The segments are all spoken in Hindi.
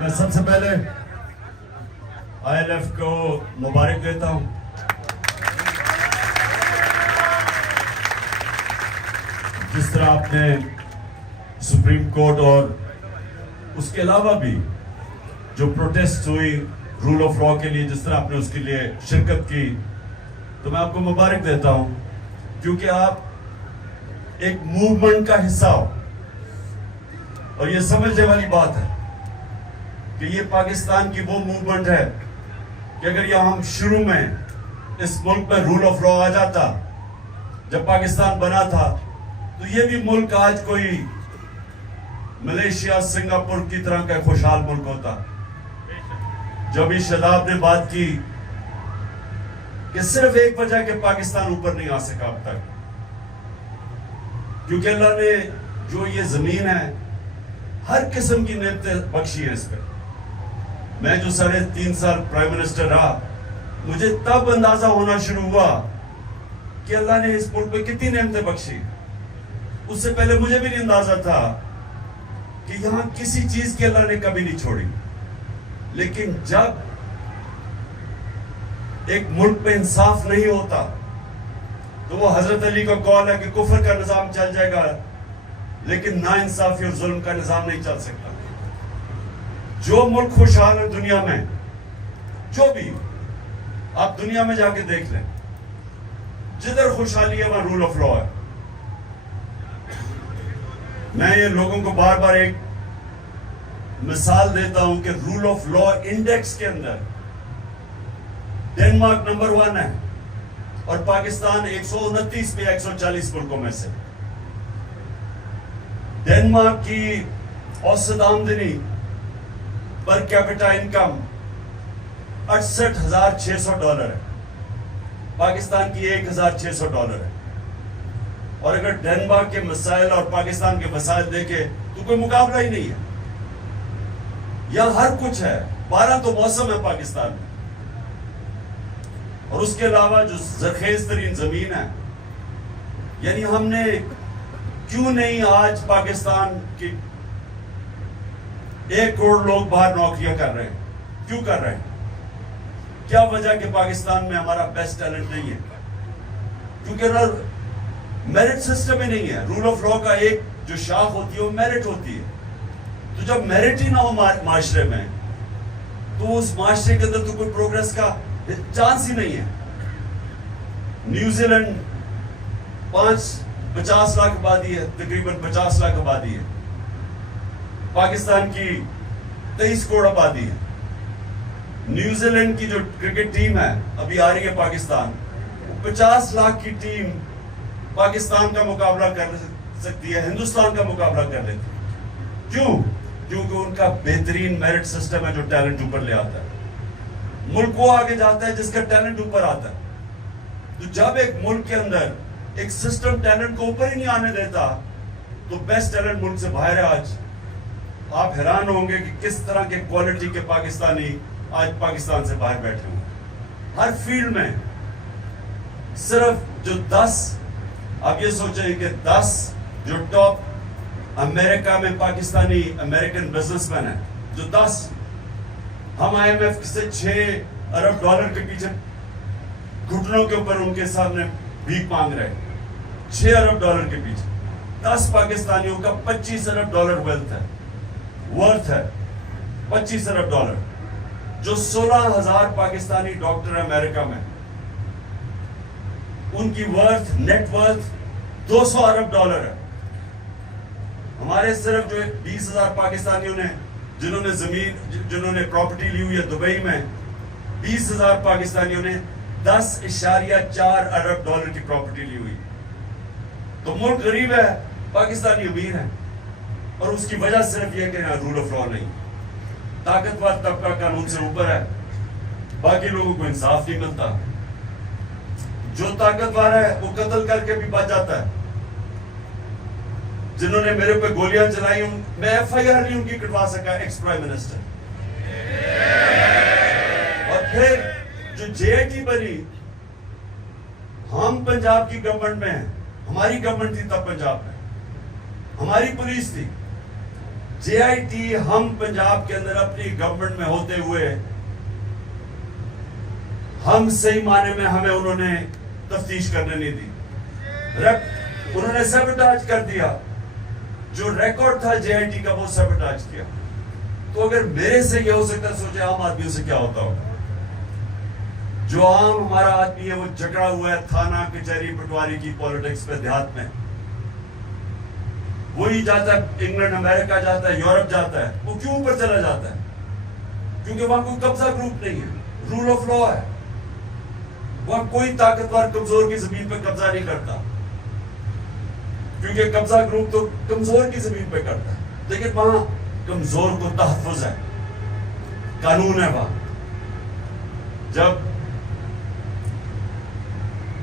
मैं सबसे पहले ILF को मुबारक देता हूं। जिस तरह आपने सुप्रीम कोर्ट और उसके अलावा भी जो प्रोटेस्ट हुई रूल ऑफ लॉ के लिए, जिस तरह आपने उसके लिए शिरकत की, तो मैं आपको मुबारक देता हूं, क्योंकि आप एक मूवमेंट का हिस्सा हो। और ये समझने वाली बात है कि ये पाकिस्तान की वो मूवमेंट है कि अगर यहां हम शुरू में इस मुल्क में रूल ऑफ लॉ आ जाता, जब पाकिस्तान बना था, तो ये भी मुल्क आज कोई मलेशिया सिंगापुर की तरह का खुशहाल मुल्क होता। जो भी शदाब ने बात की कि सिर्फ एक वजह के पाकिस्तान ऊपर नहीं आ सका अब तक, क्योंकि अल्लाह ने जो ये जमीन है हर किस्म की नेमतें बख्शी है इस पर। मैं जो 3.5 साल प्राइम मिनिस्टर रहा, मुझे तब अंदाजा होना शुरू हुआ कि अल्लाह ने इस मुल्क में कितनी नेमतें बख्शी। उससे पहले मुझे भी नहीं अंदाजा था कि यहां किसी चीज की अल्लाह ने कभी नहीं छोड़ी। लेकिन जब एक मुल्क पे इंसाफ नहीं होता, तो वो हजरत अली का कौल है कि कुफर का निजाम चल जाएगा, लेकिन ना इंसाफी और जुल्म का निजाम नहीं चल सकता। जो मुल्क खुशहाल है दुनिया में, जो भी आप दुनिया में जाके देख लें, जिधर खुशहाली है वहां रूल ऑफ लॉ है। मैं ये लोगों को बार बार एक मिसाल देता हूं कि रूल ऑफ लॉ इंडेक्स के अंदर डेनमार्क नंबर 1 है और पाकिस्तान 129 पे 140 मुल्कों में से। डेनमार्क की औसत आमदनी पर कैपिटा इनकम $68,600 है, पाकिस्तान की $1,600 है। और अगर डेनमार्क के मसाइल और पाकिस्तान के मसाइल देखे तो कोई मुकाबला ही नहीं है। यहां हर कुछ है, 12 तो मौसम है पाकिस्तान में, और उसके अलावा जो जरखेज तरीन जमीन है। यानी हमने क्यों नहीं आज पाकिस्तान की 1 करोड़ लोग बाहर नौकरियां कर रहे हैं, क्यों कर रहे हैं? क्या वजह कि पाकिस्तान में हमारा बेस्ट टैलेंट नहीं है? क्योंकि मेरिट सिस्टम ही नहीं है। रूल ऑफ लॉ का एक जो शाख होती है वो मेरिट होती है। तो जब मेरिट ही ना हो माशरे में, तो उस माशरे के अंदर तो कोई प्रोग्रेस का चांस ही नहीं है। न्यूजीलैंड 50 लाख आबादी है, तकरीबन 50 लाख आबादी है। पाकिस्तान की 23 करोड़ आबादी है। न्यूजीलैंड की जो क्रिकेट टीम है अभी आ रही है पाकिस्तान, 50 लाख की टीम पाकिस्तान का मुकाबला कर सकती है, हिंदुस्तान का मुकाबला कर लेती है। क्यों? क्योंकि उनका बेहतरीन मेरिट सिस्टम है जो टैलेंट ऊपर ले आता है। मुल्क वो आगे जाता है जिसका टैलेंट ऊपर आता है। तो जब एक मुल्क के अंदर एक सिस्टम टैलेंट को ऊपर ही नहीं आने देता, तो बेस्ट टैलेंट मुल्क से बाहर है। आज आप हैरान होंगे कि किस तरह के क्वालिटी के पाकिस्तानी आज पाकिस्तान से बाहर बैठे हुए हर फील्ड में। सिर्फ जो 10, आप ये सोचें कि 10 जो टॉप अमेरिका में पाकिस्तानी अमेरिकन बिजनेसमैन है, जो 10, हम IMF से $6 अरब के पीछे घुटनों के ऊपर उनके सामने भीख मांग रहे हैं। $6 अरब के पीछे 10 पाकिस्तानियों का $25 अरब वेल्थ है, वर्थ है $25 अरब। जो 16,000 पाकिस्तानी डॉक्टर है अमेरिका में, उनकी वर्थ, नेट वर्थ $200 अरब है। हमारे सिर्फ जो 20,000 पाकिस्तानियों ने जिन्होंने प्रॉपर्टी ली हुई है दुबई में, 20,000 पाकिस्तानियों ने $10.4 अरब की प्रॉपर्टी ली हुई। तो मुल्क गरीब है, पाकिस्तानी अमीर है, और उसकी वजह सिर्फ यह कि यहाँ रूल ऑफ लॉ नहीं। ताकतवर तबका कानून से ऊपर है, बाकी लोगों को इंसाफ नहीं मिलता। जो ताकतवर है वो कत्ल करके भी बच जाता है। जिन्होंने मेरे पे गोलियां चलाई, मैं FIR नहीं उनकी कटवा सका, एक्स प्राइम मिनिस्टर। और फिर जो JIT बनी, हम पंजाब की गवर्नमेंट में हैं, हमारी गवर्नमेंट थी तब पंजाब में, हमारी पुलिस थी। जेआईटी हम पंजाब के अंदर अपनी गवर्नमेंट में होते हुए हम सही माने में हमें उन्होंने तफ्तीश करने नहीं दी। उन्होंने सबटाज कर दिया, जो रिकॉर्ड था जेआईटी का वो सबटाज किया। तो अगर मेरे से ये हो सकता है, सोचे आम आदमियों से क्या होता होगा। जो आम हमारा आदमी है वो जकड़ा हुआ है थाना कचहरी पटवारी की पॉलिटिक्स पे, देहात में। वही जाता है इंग्लैंड अमेरिका जाता है, यूरोप जाता है। वो क्यों ऊपर चला जाता है? क्योंकि वहां कोई कब्जा ग्रुप नहीं है, रूल ऑफ लॉ है। वहां कोई ताकतवर कमजोर की जमीन पे कब्जा नहीं करता, क्योंकि कब्जा ग्रुप तो कमजोर की जमीन पे करता है। लेकिन वहां कमजोर को तहफ्फुज है, कानून है वहां। जब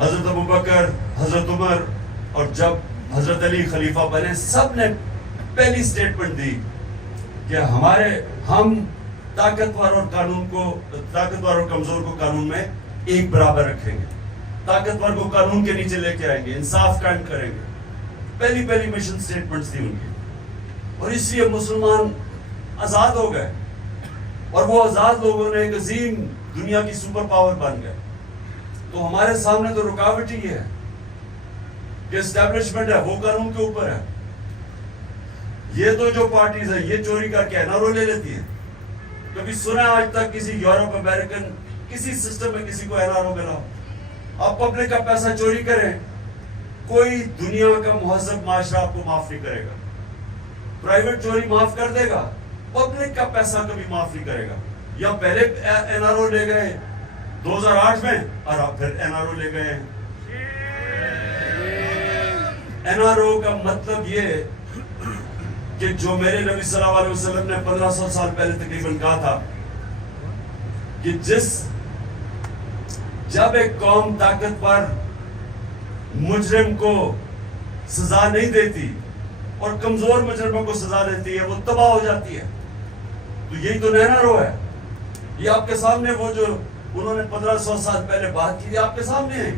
हजरत अबू बकर, हजरत उमर और जब हजरत अली खलीफा बने, सब ने पहली स्टेटमेंट दी कि हम ताकतवर और कमजोर को कानून में एक बराबर रखेंगे, ताकतवर को कानून के नीचे लेके आएंगे, इंसाफ कायम करेंगे। पहली मिशन स्टेटमेंट्स थी उनकी, और इसलिए मुसलमान आजाद हो गए। और वो आजाद लोगों ने एक अजीम दुनिया की सुपर पावर बन गए। तो हमारे सामने तो रुकावट ही है कि एस्टैब्लिशमेंट है वो कानून के ऊपर है। ये तो जो पार्टीज है ये चोरी करके एनआरओ ले लेती है। कभी सुना आज तक किसी यूरोप अमेरिकन किसी सिस्टम में किसी को एनआरओ मिला? आप पब्लिक का पैसा चोरी करें, कोई दुनिया का मुहज्जब माशरा आपको माफ नहीं करेगा। प्राइवेट चोरी माफ कर देगा, पब्लिक का पैसा कभी माफ नहीं करेगा। या पहले एनआरओ ले गए 2008 में, और आप फिर एनआरओ ले गए। एनआरओ का मतलब ये कि जो मेरे नबी सल्लल्लाहु अलैहि वसल्लम ने 1500 साल पहले तकरीबन कहा था कि जब एक कौम ताकतवर मुजरिम को सजा नहीं देती और कमजोर मुजरिमों को सजा देती है, वो तबाह हो जाती है। तो यही तो एनआरओ है। ये आपके सामने वो जो उन्होंने 1500 साल पहले बात की थी, आपके सामने है।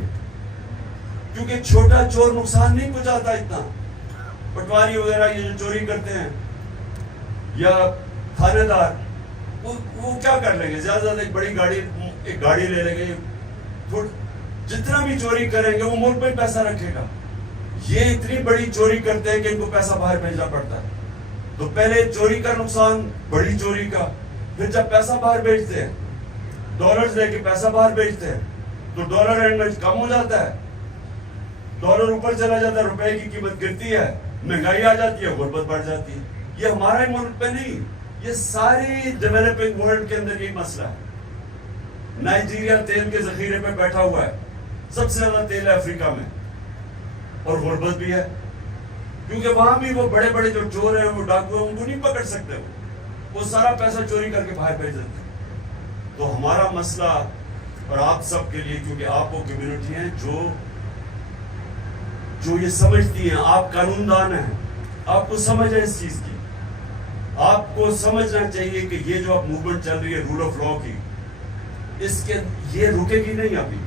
क्योंकि छोटा चोर नुकसान नहीं पहुंचाता इतना। पटवारी वगैरह ये जो चोरी करते हैं या थानेदार, वो क्या कर लेंगे? ज्यादा से ज्यादा एक गाड़ी ले लेंगे। जितना भी चोरी करेंगे वो मुल्क में पैसा रखेगा। ये इतनी बड़ी चोरी करते हैं कि इनको पैसा बाहर भेजना पड़ता है। तो पहले चोरी का नुकसान, बड़ी चोरी का, फिर जब पैसा बाहर भेजते हैं, डॉलर्स लेके पैसा बाहर भेजते हैं, तो डॉलर एंड में कम हो जाता है, डॉलर ऊपर चला जाता है, रुपए की कीमत गिरती है, महंगाई आ जाती है, गुर्बत बढ़ जाती है। ये हमारे मुल्क पे नहीं, ये सारी डेवलपिंग वर्ल्ड के अंदर यही मसला है। नाइजीरिया तेल के जखीरे पे बैठा हुआ है, सबसे ज्यादा तेल है अफ्रीका में, और गुर्बत भी है। क्योंकि वहां भी वो बड़े बड़े जो चोर हैं, वो डाकू हैं, उनको नहीं पकड़ सकते। वो सारा पैसा चोरी करके बाहर भेज देते हैं। तो हमारा मसला और आप सब के लिए, क्योंकि आप वो कम्युनिटी हैं जो ये समझती हैं, आप कानूनदान हैं, आपको समझ है इस चीज की। आपको समझना चाहिए कि ये जो अब मूवमेंट चल रही है रूल ऑफ लॉ की, इसके ये रुकेगी नहीं अभी,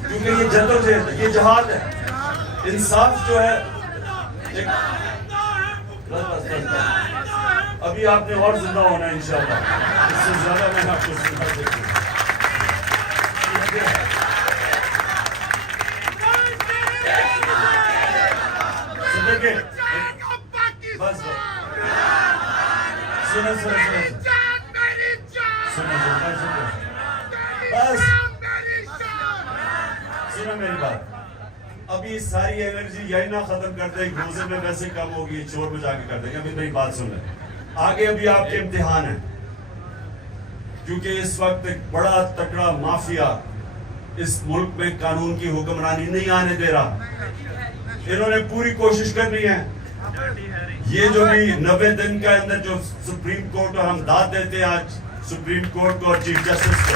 क्योंकि ये जद्दोजहद है, ये जहाद है। इंसाफ जो है अभी आपने और जिंदा होना है इंशाअल्लाह, इससे ज्यादा मैं आपको सुना सकूं। बस सुनो मेरी बात। अभी सारी एनर्जी यही ना खत्म कर दे, रोजे में वैसे कम होगी, चोर में जाके कर देंगे। अभी मेरी बात सुन ले, आगे अभी आपके इम्तिहान है, क्योंकि इस वक्त एक बड़ा तगड़ा माफिया इस मुल्क में कानून की हुक्मरानी नहीं आने दे रहा। इन्होंने पूरी कोशिश करनी है, ये जो भी 90 दिन के अंदर जो सुप्रीम कोर्ट, और हम दाद देते हैं आज सुप्रीम कोर्ट को और चीफ जस्टिस को,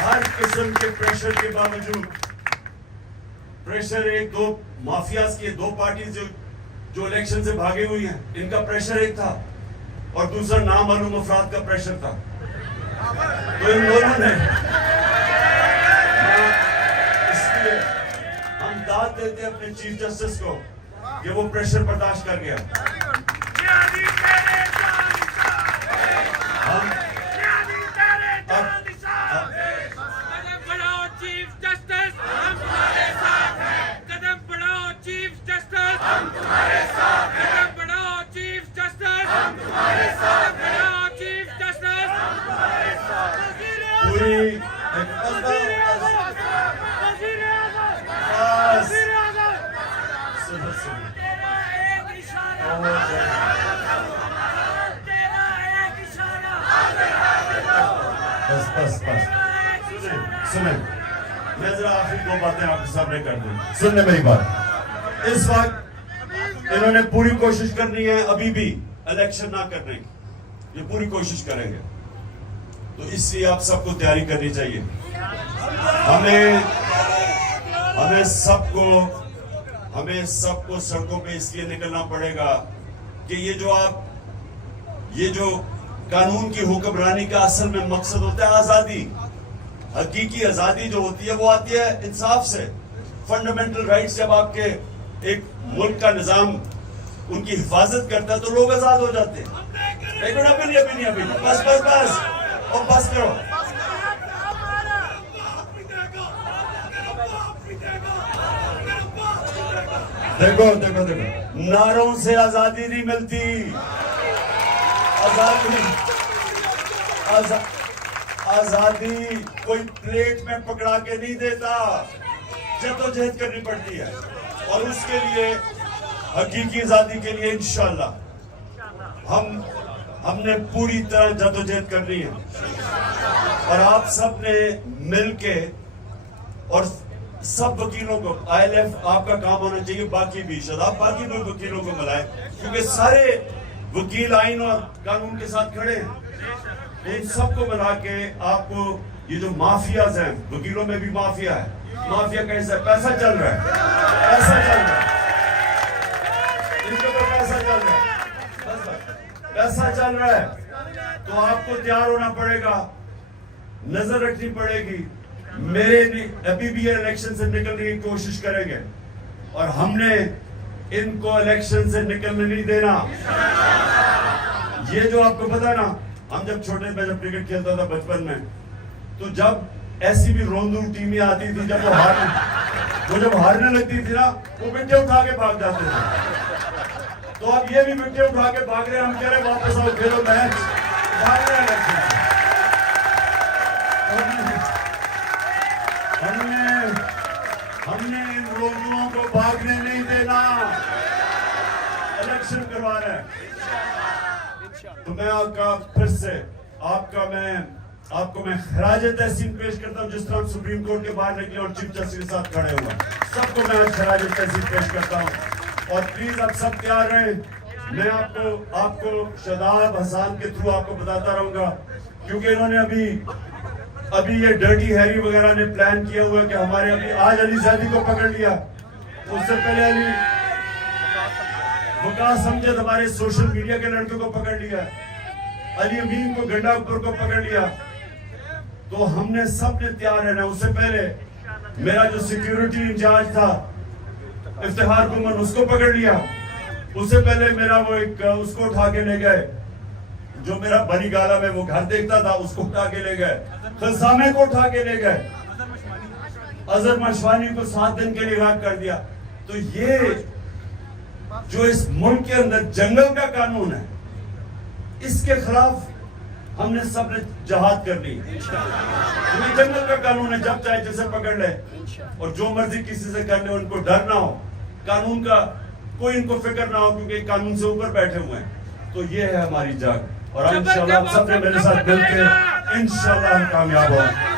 हर किस्म के प्रेशर के बावजूद, प्रेशर एक दो माफियाज की, दो पार्टी जो इलेक्शन से भागी हुई हैं, इनका प्रेशर एक था, और दूसरा नामालूम अफराद का प्रेशर था। तो इन दोनों ने देते हैं अपने चीफ जस्टिस को कि वो प्रेशर बर्दाश्त कर गया। बस सुने, मैं जरा आखिरी दो बातें आपके सामने कर दूं। सुनने मेरी बात। इस वक्त इन्होंने पूरी कोशिश करनी है अभी भी इलेक्शन ना करने की, ये पूरी कोशिश करेंगे। तो इसलिए आप सबको तैयारी करनी चाहिए। हमें सबको सड़कों पे इसलिए निकलना पड़ेगा कि ये जो कानून की हुक्मरानी का असल में मकसद होता है आजादी। हकीकी आजादी जो होती है वो आती है इंसाफ से। फंडामेंटल राइट्स जब आपके एक मुल्क का निजाम उनकी हिफाजत करता है तो लोग आजाद हो जाते हैं। लेकिन अभी नहीं, बस करो। देखो, नारों से आजादी नहीं मिलती। आजादी कोई प्लेट में पकड़ा के नहीं देता, जद्दोजहद करनी पड़ती है। और उसके लिए हकीकी आजादी के लिए इंशाअल्लाह हमने पूरी तरह जद्दोजहद करनी है। और आप सब ने मिलके और सब वकीलों को, ILF आपका काम होना चाहिए, बाकी भी आप बाकी भी वकीलों को मिलाएं, क्योंकि सारे वकील आइन और कानून के साथ खड़े हैं। इन सबको मिला के आपको ये जो माफियाज हैं, वकीलों में भी माफिया है। माफिया कैसा है? पैसा चल रहा है, इनको तो पैसा चल रहा है। तो आपको तैयार होना पड़ेगा, नजर रखनी पड़ेगी। अभी भी ये इलेक्शन से निकलने की कोशिश करेंगे और हमने इनको इलेक्शन से निकलने नहीं देना। ये जो आपको पता ना, हम जब छोटे में जब क्रिकेट खेलता था बचपन में, तो जब ऐसी भी रोंदू टीमें आती थी, जब वो हारने लगती थी ना, वो विकेट उठा के भाग जाते थे। तो अब ये भी विकेट उठा के भाग रहे हैं। हम कह रहे वापस आओ, खेलो मैच, भाग रहे हैं। हमने इन रोंदुओं को भागने नहीं देना, इलेक्शन करवा रहे हैं। तो मैं आपको मैं खराज तहसीन पेश करता हूं, जिस तरह सुप्रीम कोर्ट के बाहर निकले और चीफ जस्टिस के साथ खड़े हुए, सबको मैं आज खराज तहसीन पेश करता हूं। और प्लीज आप सब तैयार रहें। मैं आपको शादाब हसन के थ्रू आपको बताता रहूंगा, क्योंकि इन्होंने अभी ये डर्टी हैरी वगैरह ने प्लान किया हुआ कि हमारे अभी आज अली ज़ैदी को पकड़ लिया, उससे पहले वकास समझद हमारे सोशल मीडिया के लड़कों को पकड़ लिया, अली अमीन को गंडापुर को पकड़ लिया। तो हमने सबने तैयार रहना। उससे पहले मेरा जो सिक्योरिटी इंचार्ज था इफ्तिखार गुमन, उसको पकड़ लिया। उससे पहले मेरा उसको उठा के ले गए, जो मेरा बनी गाला में वो घर देखता था, उसको उठा के ले गए। खलसामे को उठा के ले गए, अजहर मशवानी को 7 दिन के लिए गायब कर दिया। तो ये जो इस मुल्क के अंदर जंगल का कानून है, इसके खिलाफ हमने सबने जहाद करनी है। ये जंगल का कानून है, जब चाहे जिसे पकड़ ले और जो मर्जी किसी से कर ले, उनको डर ना हो, कानून का कोई इनको फिक्र ना हो, क्योंकि कानून से ऊपर बैठे हुए हैं। तो ये है हमारी जंग, और इंशाल्लाह आप सबने मेरे साथ मिलकर इंशाल्लाह हम कामयाब होंगे।